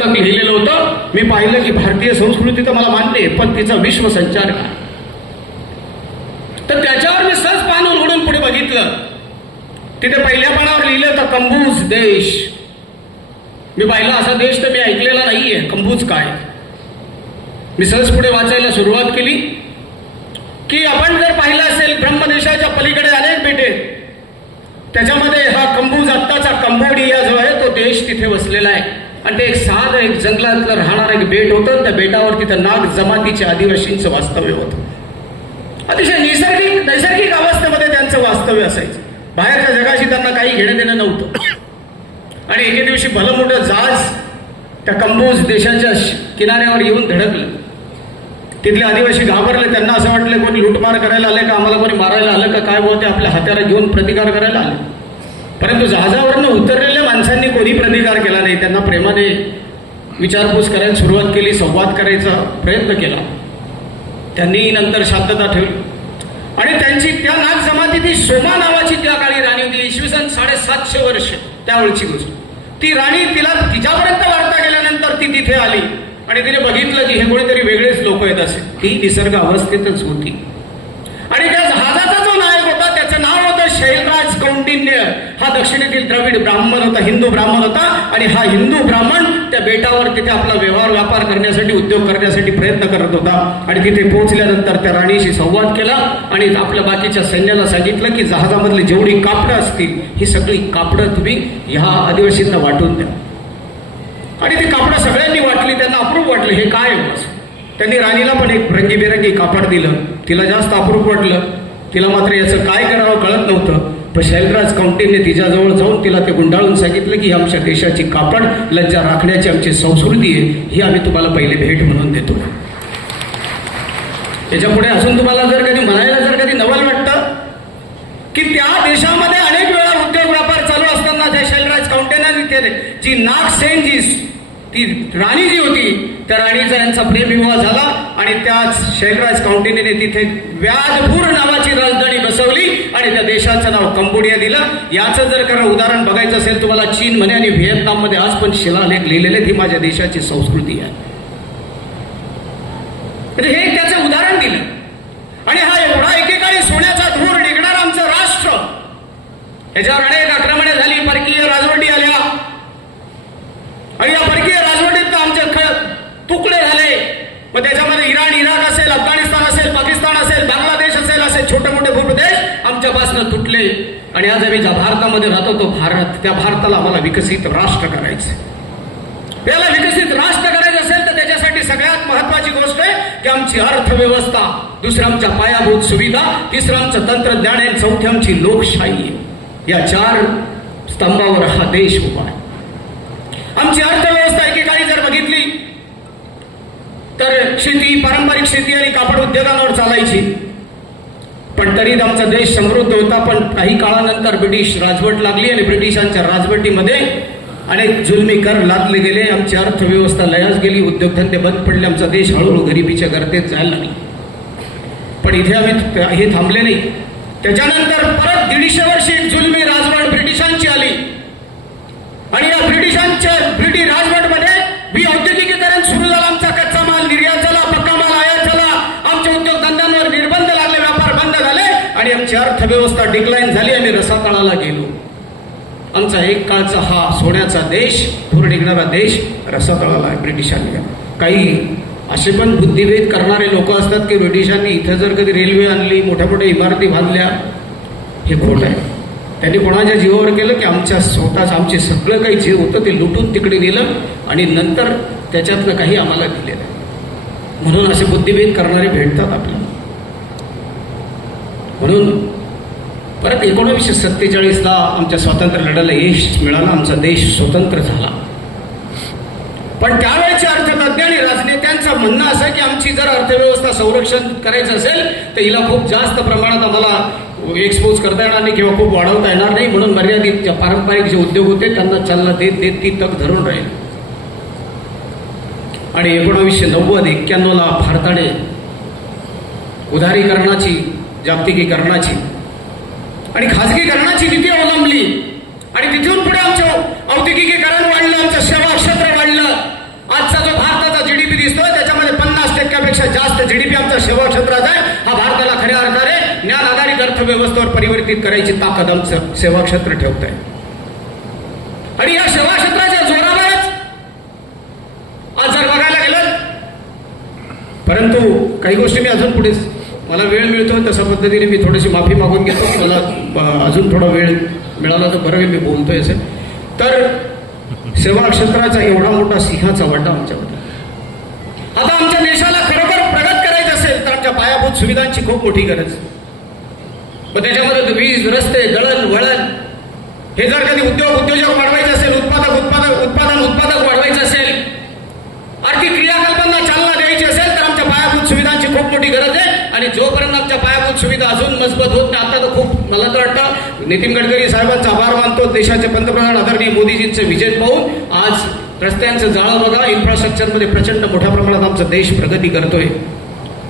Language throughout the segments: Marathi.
पुस्तक लिहिलेलं होतं. मी पाहिलं की भारतीय संस्कृती तर मला मान्य आहे, पण तिचा विश्वसंचार काय. तर त्याच्यावर मी सहज पान उघडून पुढे बघितलं. तिथे पहिल्या पानावर लिहिलं तर कंबूज देश. मी पाहिलं असा देश तर मी ऐकलेला नाहीये. कंबूज काय. मी सहज पुढे वाचायला सुरुवात केली की आपण जर पाहिलं असेल ब्रह्मदेशाच्या पलीकडे अनेक बेटे, त्याच्यामध्ये हा कंबूज आत्ताचा कंबोडिया जो आहे तो देश तिथे वसलेला आहे. आणि ते एक जंगलातलं राहणारं एक बेट होतं. त्या बेटावर तिथं नाग जमातीच्या आदिवासींचं वास्तव्य होतं. अतिशय नैसर्गिक अवस्थेमध्ये त्यांचं वास्तव्य असायचं. बाहेरच्या जगाशी त्यांना काही घेणं देणं नव्हतं. आणि एके दिवशी भलं मोठं जहाज त्या कंबोज देशाच्या किनाऱ्यावर येऊन धडकलं. तिथले आदिवासी घाबरले. त्यांना असं वाटलं कोणी लुटमार करायला आले का, आम्हाला कोणी मारायला आलं का काय. बोलते आपल्या हात्याला घेऊन प्रतिकार करायला आले. परंतु जहाजावरनं उतरलेल्या माणसांनी कोणी प्रतिकार केला नाही. त्यांना प्रेमाने विचारपूस करायला सुरुवात केली, संवाद करायचा प्रयत्न केला. त्यांनी नंतर शांतता ठेवली. आणि त्यांची त्या नाग जमातीची सोमा नावाची त्या काळी राणी होती. इसवी सन 750 वर्ष त्यावेळची गोष्ट. ती राणी तिच्यापर्यंत वार्ता केल्यानंतर ती तिथे आली आणि तिने बघितलं की हे कोणीतरी वेगळेच लोक येत असेल. ती निसर्ग अवस्थेतच होती. आणि त्या जहाजाचा जो नायक होता त्याचं नाव होतं शैलराज कौंडिन्य. हा दक्षिणेतील द्रविड ब्राह्मण होता, हिंदू ब्राह्मण होता. आणि हा हिंदू ब्राह्मण त्या बेटावर तिथे आपला व्यापार करण्यासाठी, उद्योग करण्यासाठी प्रयत्न करत होता. आणि तिथे पोहोचल्यानंतर त्या राणीशी संवाद केला आणि आपल्या बाकीच्या सैन्याला सांगितलं की जहाजामधली जेवढी कापडं असतील ही सगळी कापडं तुम्ही ह्या आदिवासींना वाटून द्या. आणि ती कापडं सगळ्यांनी वाटली. त्यांना अप्रूप वाटलं. हे काय आहे. त्यांनी राणीला पण एक रंगीबेरंगी कापड दिलं. तिला जास्त अप्रूप वाटलं. तिला मात्र याचं काय करावं कळत नव्हतं. पण शैलराज कौंडिन्य तिच्याजवळ जाऊन तिला ते गुंडाळून सांगितलं की आमच्या देशाची कापड लज्जा राखण्याची आमची संस्कृती आहे, ही आम्ही तुम्हाला पहिले भेट म्हणून देतो. याच्यापुढे अजून तुम्हाला जर कधी नवल वाटतं की त्या देशामध्ये अनेक वेळा उद्योग व्यापार चालू असताना त्या शैलराज कौंडिन्याने जी नागसेन ती राणी जी होती त्या राणीचा यांचा प्रेमविवाह झाला. आणि त्याच शैलराज कौंडिन्यने तिथे व्याजपूर नावाची राजधानी बसवली आणि त्या देशाचं नाव कंबोडिया दिलं. याचं जर खरं उदाहरण बघायचं असेल तुम्हाला चीनमध्ये आणि व्हिएतनाममध्ये आज पण शिलालेख लिहिलेले ही माझ्या देशाची संस्कृती आहे. हे त्याचं उदाहरण दिलं. आणि हा एवढा एकेकाळी सोन्याचा धूर निघणार आमचं राष्ट्र, याच्यावर अनेक आक्रमणे झाली, परकीय राजवटी आल्या. आणि या परकीय राजवटीत आमचे तुकडे झाले. मग त्याच्यामध्ये इराक असेल, अफगाणिस्तान असेल, पाकिस्तान असेल, बांगलादेश असेल, असे छोटे मोठे भूप्रदेश आमच्यापासून तुटले. आणि आज आम्ही ज्या भारतामध्ये राहतो तो भारत, त्या भारताला आम्हाला विकसित राष्ट्र करायचं. याला विकसित राष्ट्र करायचं असेल तर त्याच्यासाठी सगळ्यात महत्वाची गोष्ट आहे की आमची अर्थव्यवस्था, दुसरं आमच्या पायाभूत सुविधा, तिसरं आमचं तंत्रज्ञान आहे, चौथी आमची लोकशाही आहे. या 4 स्तंभावर हा देश उभा आहे. आमची अर्थव्यवस्था एकेकाळी जर बघितली तर शेती, पारंपरिक शेती आणि कापड उद्योगांवर चालायची. पण तरी आमचा देश समृद्ध होता. पण काही काळानंतर ब्रिटिश राजवट लागली आणि ब्रिटिशांच्या राजवटीमध्ये अनेक जुलमी कर लादले गेले. आमची अर्थव्यवस्था लयास गेली, उद्योगधंदे बंद पडले. आमचा देश हळूहळू गरिबीच्या गर्तेत जायला लागला. पण इथे आम्ही हे थांबले नाही. त्याच्यानंतर परत 150 वर्षी जुलमी राजवट ब्रिटिशांची आली. आणि या ब्रिटिश राजवटमध्ये औद्योगिकीकरण सुरू झालं. आमचा कच्चा माल निर्यात झाला, पक्का माल आयात झाला. आमच्या उद्योगधंद्यांवर निर्बंध लागले, व्यापार बंद झाले आणि आमची अर्थव्यवस्था डिक्लाइन झाली. आम्ही रसातळाला गेलो. आमचा एक काळचा हा सोन्याचा देश, धूर निघणारा देश रसातळाला आहे ब्रिटिशांनी. काही असे पण बुद्धिभेद करणारे लोक असतात की ब्रिटिशांनी इथं जर कधी रेल्वे आणली, मोठ्या मोठ्या इमारती बांधल्या, हे खोटं आहे. त्यांनी कोणाच्या जीवावर केलं की स्वतःच आमचे सगळं काही जे होतं ते लुटून तिकडे दिलं आणि नंतर त्याच्यातलं काही आम्हाला दिलेलं. म्हणून असे बुद्धिभेद करणारे भेटतात आपल्याला. म्हणून परत 1947ला आमच्या स्वातंत्र्य लढ्याला यश मिळालं. आमचा देश स्वतंत्र झाला. पण त्यावेळेचे अर्थतज्ञ आणि राजनेत्यांचं म्हणणं असं की आमची जर अर्थव्यवस्था संरक्षण करायचं असेल तर हिला खूप जास्त प्रमाणात आम्हाला एक्सपोज करता येणार नाही किंवा खूप वाढवता येणार नाही. म्हणून मर्यादित पारंपरिक जे उद्योग होते त्यांना चालना देत देत ती तग धरून राहील. आणि 1990-91ला भारताने उदारीकरणाची, जागतिकीकरणाची आणि खाजगीकरणाची नीती अवलंबली. आणि तिथून पुढे आमचं औद्योगिकीकरण वाढलं, आमचं सेवा क्षेत्र वाढलं. परिवर्तित करायची ताकद आमचं सेवा क्षेत्र ठेवत आहे. आणि या सेवा क्षेत्राच्या जोरावरच आज जर बघायला गेलं, परंतु काही गोष्टी मी अजून पुढे मला वेळ मिळतो तशा पद्धतीने मी थोडीशी माफी मागून घेतो. मला अजून थोडा वेळ मिळाला तर बरं मी बोलतोय असे. तर सेवा क्षेत्राचा एवढा मोठा सिंहाचा वाटा आमच्यावर. आता आमच्या देशाला खरोखर प्रगत करायचं असेल तर आमच्या पायाभूत सुविधांची खूप मोठी गरज. मग त्याच्यामध्ये वीज, रस्ते, दळणवळण हे जर कधी उद्योजक वाढवायचे असेल, उत्पादक वाढवायचं असेल, आर्थिक क्रियाकल्पांना चालना द्यायची असेल तर आमच्या पायाभूत सुविधांची खूप मोठी गरज आहे. आणि जोपर्यंत आमच्या पायाभूत सुविधा अजून मजबूत होत नाही, आता तर खूप मला तर वाटतं नितीन गडकरी साहेबांचा आभार मानतो. देशाचे पंतप्रधान आदरणीय मोदीजींचे विजय पाहून आज रस्त्यांचं जाळं बघा, इन्फ्रास्ट्रक्चरमध्ये प्रचंड मोठ्या प्रमाणात आमचा देश प्रगती करतोय.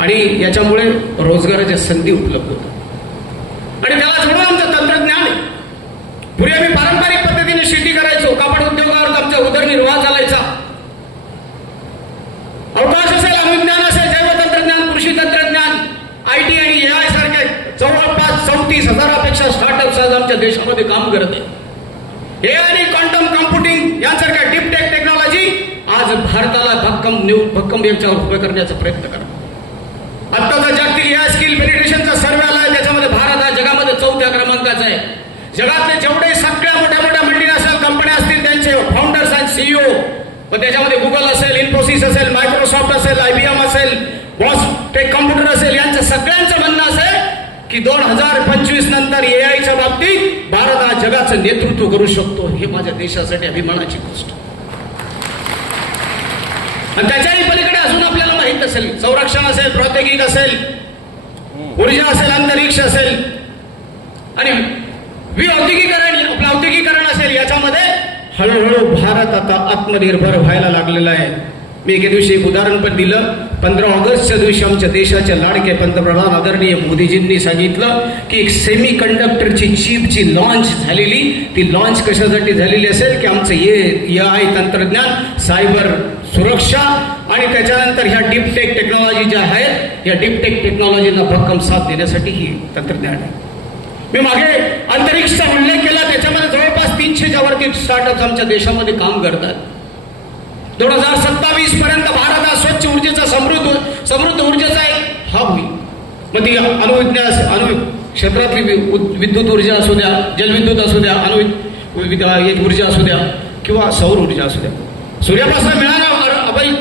आणि याच्यामुळे रोजगाराच्या संधी उपलब्ध होतात. आणि त्याला जोडून आमचं तंत्रज्ञान आहे. पूर्वी आम्ही पारंपरिक पद्धतीने शेती करायचो, कापड उद्योगावर आमचा उदरनिर्वाह चालायचा. अवकाश असेल, अणुविज्ञान असेल, जैवतंत्रज्ञान, कृषी तंत्रज्ञान, IT आणि AI सारखे जवळपास 34,000पेक्षा स्टार्टअप्स आज आमच्या देशामध्ये काम करत आहेत. AI आणि क्वांटम कॉम्प्युटिंग यांसारख्या डीप टेक टेक्नॉलॉजी आज भारताला भक्कम याच्यावर उभे करण्याचा प्रयत्न करा. आत्ताचा जागतिक AI स्किल पेनिट्रेशनचा सर्वे आला आहे, त्याच्यामध्ये भारत हा जगामध्ये 4थ्या क्रमांकाचा आहे. जगातले जेवढे सगळ्या मोठ्या मल्टीनॅशनल कंपन्या असतील त्यांचे फाउंडर्स आणि CEO, पण त्याच्यामध्ये गुगल असेल, इन्फोसिस असेल, मायक्रोसॉफ्ट असेल, IBM असेल, बॉस टेक कॉम्प्युटर असेल, यांचं सगळ्यांचं म्हणणं असेल की 2025 नंतर AIच्या बाबतीत भारत हा जगाचं नेतृत्व करू शकतो. हे माझ्या देशासाठी अभिमानाची गोष्ट. आणि त्याच्याही पलीकडे अजून आपल्याला माहित असेल, संरक्षण असेल, प्रौद्योगिक असेल, ऊर्जा असेल, अंतरिक्ष असेल आणि औद्योगिकरण असेल, याच्यामध्ये हळूहळू भारत आता आत्मनिर्भर व्हायला लागलेला आहे. मी एके दिवशी एक उदाहरण पण दिलं. 15 ऑगस्टच्या दिवशी आमच्या देशाच्या लाडके पंतप्रधान आदरणीय मोदीजींनी सांगितलं की एक सेमी कंडक्टरची चिपची लॉन्च झालेली. ती लॉन्च कशासाठी झालेली असेल की आमचं AI तंत्रज्ञान, सायबर सुरक्षा आणि त्याच्यानंतर ह्या डीप टेक टेक्नॉलॉजी ज्या आहेत, या डीप टेक टेक्नॉलॉजीला भक्कम साथ देण्यासाठी ही तंत्रज्ञान आहे. मी मागे अंतरिक्षचा उल्लेख केला, त्याच्यामध्ये जवळपास 300च्या वरती स्टार्टअप्स आमच्या देशामध्ये काम करतात. 2027 पर्यंत भारत हा स्वच्छ ऊर्जेचा समृद्ध ऊर्जेचा एक हब होईल. मग ती अणु क्षेत्रातली विद्युत ऊर्जा असू द्या, जलविद्युत असू द्या, ऊर्जा असू द्या किंवा सौर ऊर्जा असू द्या. सूर्यापासून मिळणारा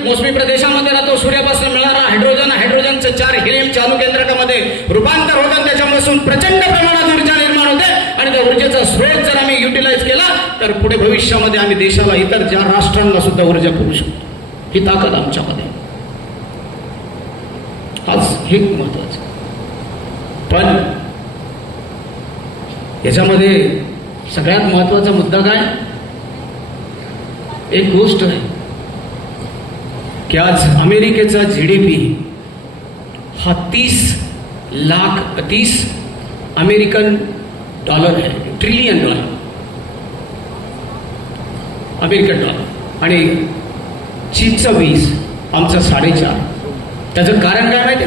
मोसमी प्रदेशामध्ये राहतो, सूर्यापासून मिळणारा हायड्रोजनचं 4 हिलियमच्या अणुकेंद्रकामध्ये रूपांतर होतं, त्याच्यापासून प्रचंड प्रमाणात ऊर्जा निर्माण होते. आणि त्या ऊर्जेचा स्रोत जर आम्ही युटिलाइज केला तर पुढे भविष्यामध्ये आम्ही देशाला इतर ज्या राष्ट्रांना सुद्धा ऊर्जा पुरवू शकतो. ही ताकद आमच्यामध्ये आज हे महत्वाचं. पण याच्यामध्ये सगळ्यात महत्वाचा मुद्दा काय, एक गोष्ट आहे की आज अमेरिकेचा GDP हा 30 अमेरिकन डॉलर आहे, ट्रिलियन डॉलर अमेरिकन डॉलर. आणि चीनचा 20, आमचा 4.5. त्याचं कारण काय माहिती,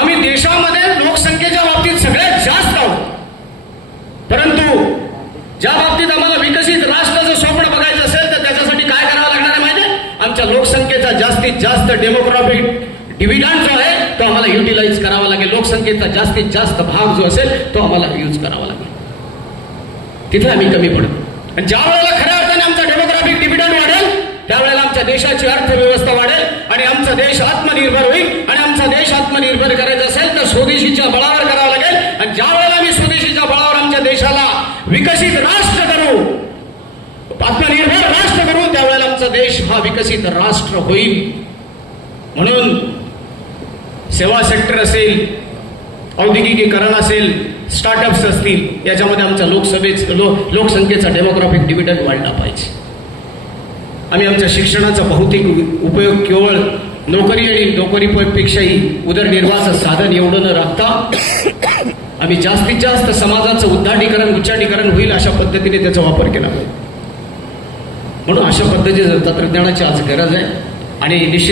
आम्ही देशामध्ये लोकसंख्येच्या बाबतीत सगळ्यात जास्त आहोत. परंतु ज्या बाबतीत आम्हाला विकसित राष्ट्राचं स्वप्न बघायचं असेल तर त्याच्यासाठी काय करावं लागणार आहे माहिती आहे, आमच्या लोकसंख्येचा जास्तीत जास्त डेमोग्राफिक डिव्हिडंड जो आहे तो आम्हाला युटिलाइज करावा लागेल. लोकसंख्येचा जास्तीत जास्त भाग जो असेल तो आम्हाला यूज करावा लागेल. तिथे आम्ही कमी पडतो. आणि ज्या वेळेला खऱ्या अर्थाने आमचा डेमोग्राफिक डिव्हिडंड वाढेल त्यावेळेला आमच्या देशाची अर्थव्यवस्था वाढेल आणि आमचा देश आत्मनिर्भर होईल. आणि आमचा देश आत्मनिर्भर करायचा असेल तर स्वदेशीच्या बळावर करावं लागेल. आणि ज्या वेळेला आम्ही स्वदेशीच्या बळावर आमच्या देशाला विकसित राष्ट्र करू, आत्मनिर्भर राष्ट्र करू, त्यावेळेला आमचा देश हा विकसित राष्ट्र होईल. म्हणून सेवा सेक्टर असेल, औद्योगिकीकरण असेल, स्टार्टअप्स असतील, याच्यामध्ये आमच्या लोकसंख्येचा डेमोग्राफिक डिव्हिडंड वाढला पाहिजे. आम्ही आमच्या शिक्षणाचा भौतिक उपयोग केवळ नोकरी आणि नोकरीपेक्षाही उदरनिर्वाहाचं साधन एवढं न राखता आम्ही जास्तीत जास्त समाजाचं उच्चाटीकरण होईल अशा पद्धतीने त्याचा वापर केला पाहिजे. म्हणून अशा पद्धतीचं तंत्रज्ञानाची आज गरज आहे. आणि निश्चित